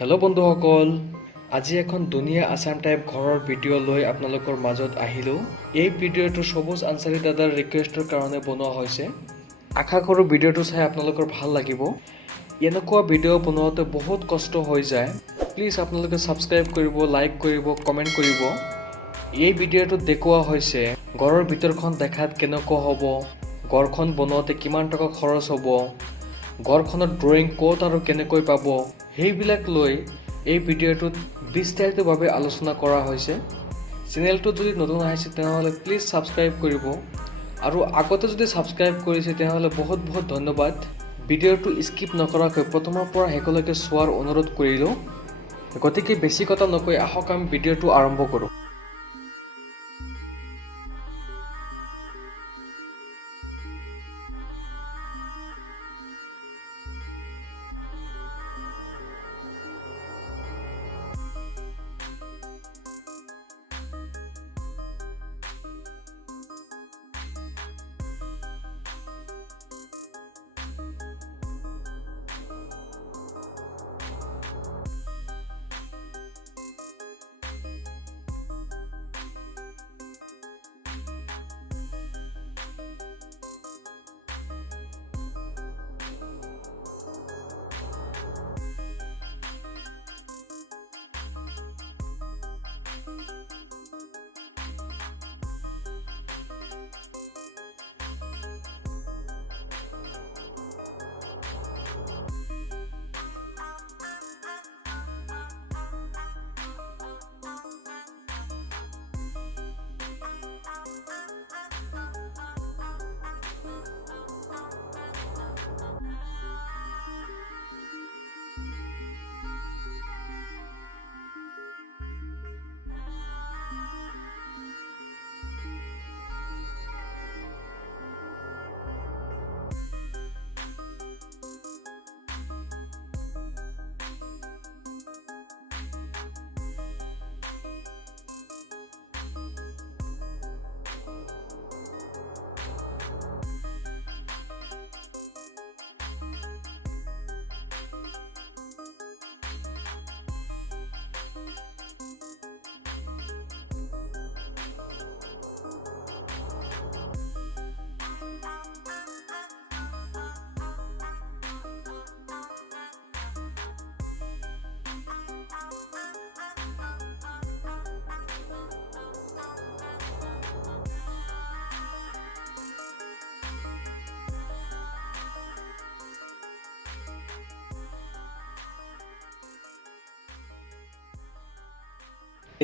Hello' বন্ধুসকল, আজি এখন ধুনীয়া আসাম টাইপ ঘৰৰ ভিডিঅ' লৈ আপোনালোকৰ মাজত আহিলোঁ। এই ভিডিঅ'টো সবুজ আনচাৰী দাদাৰ ৰিকুৱেষ্টৰ কাৰণে বনোৱা হৈছে। আশা কৰোঁ ভিডিঅ'টো চাই আপোনালোকৰ ভাল লাগিব। এনেকুৱা ভিডিঅ' বনোৱাতে বহুত কষ্ট হৈ যায়। প্লিজ আপোনালোকে ছাবস্ক্ৰাইব কৰিব, লাইক কৰিব, কমেণ্ট কৰিব। এই ভিডিঅ'টোত দেখুওৱা হৈছে ঘৰৰ ভিতৰখন দেখাত কেনেকুৱা হ'ব, ঘৰখন বনোৱাতে কিমান টকা খৰচ হ'ব, ঘৰখনৰ ড্ৰয়িং ক'ত আৰু কেনেকৈ পাব, সেইবিলাক লৈ এই ভিডিঅ'টোত বিস্তাৰিতভাৱে আলোচনা কৰা হৈছে। চেনেলটো যদি নতুন আহিছে তেনেহ'লে প্লিজ ছাবস্ক্ৰাইব কৰিব, আৰু আগতে যদি ছাবস্ক্ৰাইব কৰিছে তেনেহ'লে বহুত বহুত ধন্যবাদ। ভিডিঅ'টো স্কিপ নকৰাকৈ প্ৰথমৰ পৰা শেষলৈকে চোৱাৰ অনুৰোধ কৰিলোঁ। গতিকে বেছি কথা নকৈ আহক আমি ভিডিঅ'টো আৰম্ভ কৰোঁ।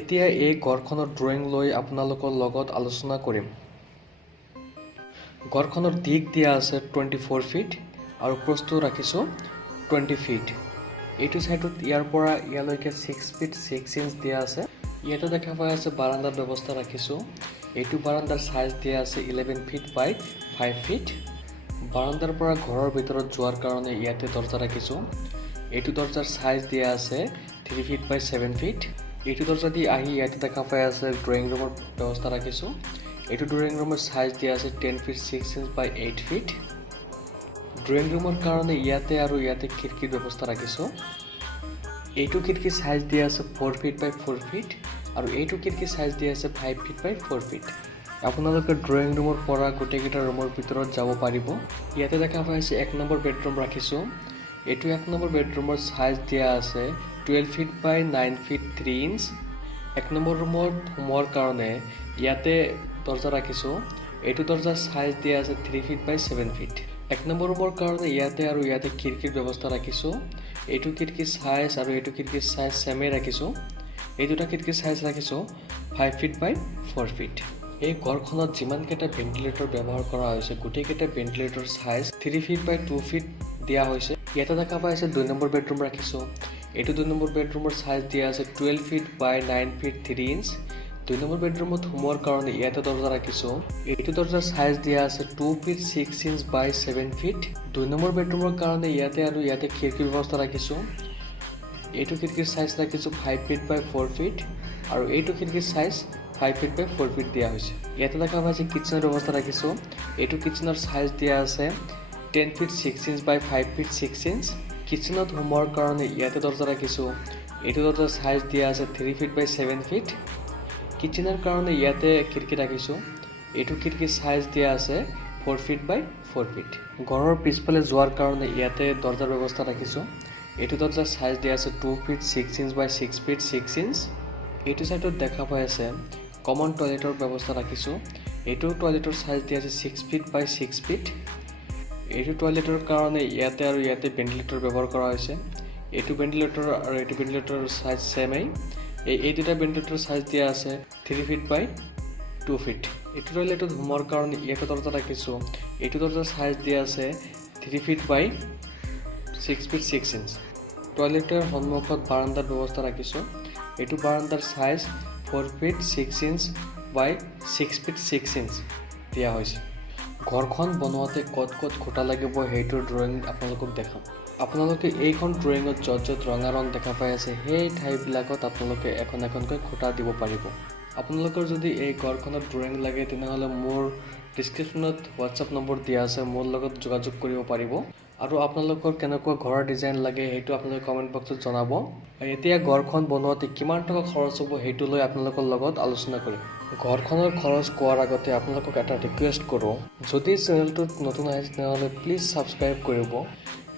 এতিয়া এই ঘৰখনৰ ড্ৰয়িং লৈ আপোনালোকৰ লগত আলোচনা কৰিম। ঘৰখনৰ দিশ দিয়া আছে 24 ফিট আৰু প্ৰস্থ ৰাখিছোঁ 20 ফিট। এইটো ছাইডত ইয়াৰ পৰা ইয়ালৈকে 6 ফিট 6 ইঞ্চ দিয়া আছে। ইয়াতে দেখা পাই আছে বাৰাণ্ডাৰ ব্যৱস্থা ৰাখিছোঁ। এইটো বাৰাণ্ডাৰ চাইজ দিয়া আছে 11 ফিট বাই 5 ফিট। বাৰাণ্ডাৰ পৰা ঘৰৰ ভিতৰত যোৱাৰ কাৰণে ইয়াতে দৰ্জা ৰাখিছোঁ। এইটো দৰ্জাৰ চাইজ দিয়া আছে 3 ফিট বাই 7 ফিট। এইটো দৰ্জা দি আহি ইয়াতে দেখা পাই আছে ড্ৰয়িং ৰুমৰ ব্যৱস্থা ৰাখিছোঁ। এইটো ড্ৰয়িং ৰুমৰ চাইজ দিয়া আছে 10 ফিট 6 ইঞ্চ বাই 8 ফিট। ড্ৰয়িং ৰুমৰ কাৰণে ইয়াতে আৰু ইয়াতে খিৰিকীৰ ব্যৱস্থা ৰাখিছোঁ। এইটো খিৰিকীৰ চাইজ দিয়া আছে 4 ফিট বাই 4 ফিট আৰু এইটো খিৰিকীৰ চাইজ দিয়া আছে 5 ফিট বাই 4 ফিট। আপোনালোকে ড্ৰয়িং ৰুমৰ পৰা গোটেইকেইটা ৰুমৰ ভিতৰত যাব পাৰিব। ইয়াতে দেখা পাই আছে 1 নম্বৰ বেডৰুম ৰাখিছোঁ। এইটো 1 নম্বৰ বেডৰুমৰ চাইজ দিয়া আছে 12 feet by 9 feet 3 inch. 1 number ৰুমত সোমোৱাৰ কাৰণে ইয়াতে দৰ্জা ৰাখিছোঁ। এইটো দৰ্জাৰ চাইজ দিয়া আছে 3 ফিট বাই 7 ফিট। 1 নম্বৰ ৰুমৰ কাৰণে ইয়াতে আৰু ইয়াতে খিৰিকীৰ ব্যৱস্থা ৰাখিছোঁ। এইটো খিৰিকীৰ চাইজ আৰু এইটো খিৰিকীৰ চাইজ ছেমেই ৰাখিছোঁ। এই দুটা খিৰিকীৰ চাইজ ৰাখিছোঁ 5 ফিট বাই 4 ফিট। এই ঘৰখনত যিমানকেইটা ভেণ্টিলেটৰ ব্যৱহাৰ কৰা হৈছে গোটেইকেইটা ventilator size 3 feet by 2 feet দিয়া হৈছে। ইয়াতে দেখা পাই আছে 2 নম্বৰ বেডৰুম ৰাখিছোঁ। এইটো 2 নম্বৰ বেডৰুমৰ চাইজ দিয়া আছে 12 feet by 9 feet 3 inch. 2 number বেডৰুমত সোমোৱাৰ কাৰণে ইয়াতে দৰ্জা ৰাখিছোঁ। এইটো দৰ্জাৰ চাইজ দিয়া আছে 2 ফিট 6 ইঞ্চ বাই 7 ফিট। 2 নম্বৰ বেডৰুমৰ কাৰণে ইয়াতে আৰু ইয়াতে খিৰিকীৰ ব্যৱস্থা ৰাখিছোঁ। এইটো খিৰিকীৰ চাইজ ৰাখিছোঁ 5 ফিট বাই 4 ফিট আৰু এইটো খিৰিকীৰ চাইজ 5 ফিট বাই 4 ফিট দিয়া হৈছে। ইয়াতে দেখা পাইছে কিটচেনৰ ব্যৱস্থা ৰাখিছোঁ। এইটো কিটচেনৰ চাইজ দিয়া আছে 10 ফিট 6 ইঞ্চ বাই 5 ফিট 6 ইঞ্চ। কিচেনত সোমোৱাৰ কাৰণে ইয়াতে দৰ্জা ৰাখিছোঁ। এইটো দৰ্জাৰ চাইজ দিয়া আছে 3 ফিট বাই 7 ফিট। কিচেনৰ কাৰণে ইয়াতে খিৰিকী ৰাখিছোঁ। এইটো খিৰিকীৰ চাইজ দিয়া আছে 4 ফিট বাই 4 ফিট। ঘৰৰ পিছফালে যোৱাৰ কাৰণে ইয়াতে দৰ্জাৰ ব্যৱস্থা ৰাখিছোঁ। এইটো দৰ্জাৰ চাইজ দিয়া আছে 2 ফিট 6 ইঞ্চ বাই 6 ফিট 6 ইঞ্চ। এইটো চাইডত দেখা পাই আছে কমন টয়লেটৰ ব্যৱস্থা ৰাখিছোঁ। এইটো টয়লেটৰ চাইজ দিয়া আছে 6 ফিট বাই 6 ফিট। এইটো টয়লেটৰ কাৰণে ইয়াতে আৰু ইয়াতে ভেণ্টিলেটৰ ব্যৱহাৰ কৰা হৈছে। এইটো ভেণ্টিলেটৰ আৰু এইটো ভেণ্টিলেটৰ চাইজ ছেমেই। এই দুটা ভেণ্টিলেটৰ চাইজ দিয়া আছে 3 ফিট বাই 2 ফিট। এইটো টয়লেটত সোমোৱাৰ কাৰণে ইয়াতে দৰ্জা ৰাখিছোঁ। এইটো দৰ্জাৰ চাইজ দিয়া আছে 3 ফিট বাই 6 ফিট 6 ইঞ্চ। টয়লেটৰ সন্মুখত বাৰাণ্ডাৰ ব্যৱস্থা ৰাখিছোঁ। এইটো বাৰাণ্ডাৰ চাইজ 4 ফিট 6 ইঞ্চ বাই 6 ফিট 6 ইঞ্চ দিয়া হৈছে। ঘৰখন বনোৱাতে ক'ত ক'ত খুঁটা লাগিব সেইটোৰ ড্ৰয়িং আপোনালোকক দেখাম। আপোনালোকে এইখন ড্ৰয়িঙত য'ত য'ত ৰঙা ৰং দেখা পাই আছে সেই ঠাইবিলাকত আপোনালোকে এখন এখনকৈ খুঁটা দিব পাৰিব। আপোনালোকৰ যদি এই ঘৰখনত ড্ৰয়িং লাগে তেনেহ'লে মোৰ ডিছক্ৰিপশ্যনত হোৱাটছআপ নম্বৰ দিয়া আছে, মোৰ লগত যোগাযোগ কৰিব পাৰিব। আৰু আপোনালোকৰ কেনেকুৱা ঘৰৰ ডিজাইন লাগে সেইটো আপোনালোকে কমেণ্ট বক্সত জনাব। এতিয়া ঘৰখন বনোৱাতে কিমান টকা খৰচ হ'ব সেইটো লৈ আপোনালোকৰ লগত আলোচনা কৰিম। ঘৰখনৰ খৰচ কোৱাৰ আগতে আপোনালোকক এটা ৰিকুৱেষ্ট কৰোঁ, যদি চেনেলটোত নতুন আহিছে তেনেহ'লে প্লিজ ছাবস্ক্ৰাইব কৰিব।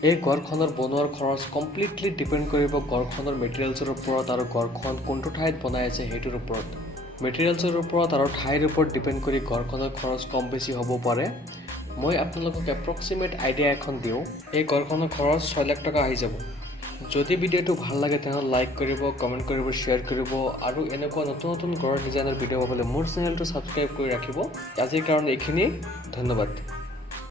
এই ঘৰখনৰ বনোৱাৰ খৰচ কমপ্লিটলি ডিপেণ্ড কৰিব ঘৰখনৰ মেটেৰিয়েলছৰ ওপৰত আৰু ঘৰখন কোনটো ঠাইত বনাই আছে সেইটোৰ ওপৰত। মেটেৰিয়েলছৰ ওপৰত আৰু ঠাইৰ ওপৰত ডিপেণ্ড কৰি ঘৰখনৰ খৰচ কম বেছি হ'ব পাৰে। মই আপোনালোকক এপ্ৰক্সিমেট আইডিয়া এখন দিওঁ। এই ঘৰখনৰ খৰচ 6 লাখ টকা আহি যাব। যদি ভিডিঅ'টো ভাল লাগে তেনেহ'লে লাইক কৰিব, কমেণ্ট কৰিব, শ্বেয়াৰ কৰিব আৰু এনেকুৱা নতুন নতুন ঘৰৰ ডিজাইনৰ ভিডিঅ' পাবলৈ মোৰ চেনেলটো ছাবস্ক্ৰাইব কৰি ৰাখিব। আজিৰ কাৰণে এইখিনিয়ে, ধন্যবাদ।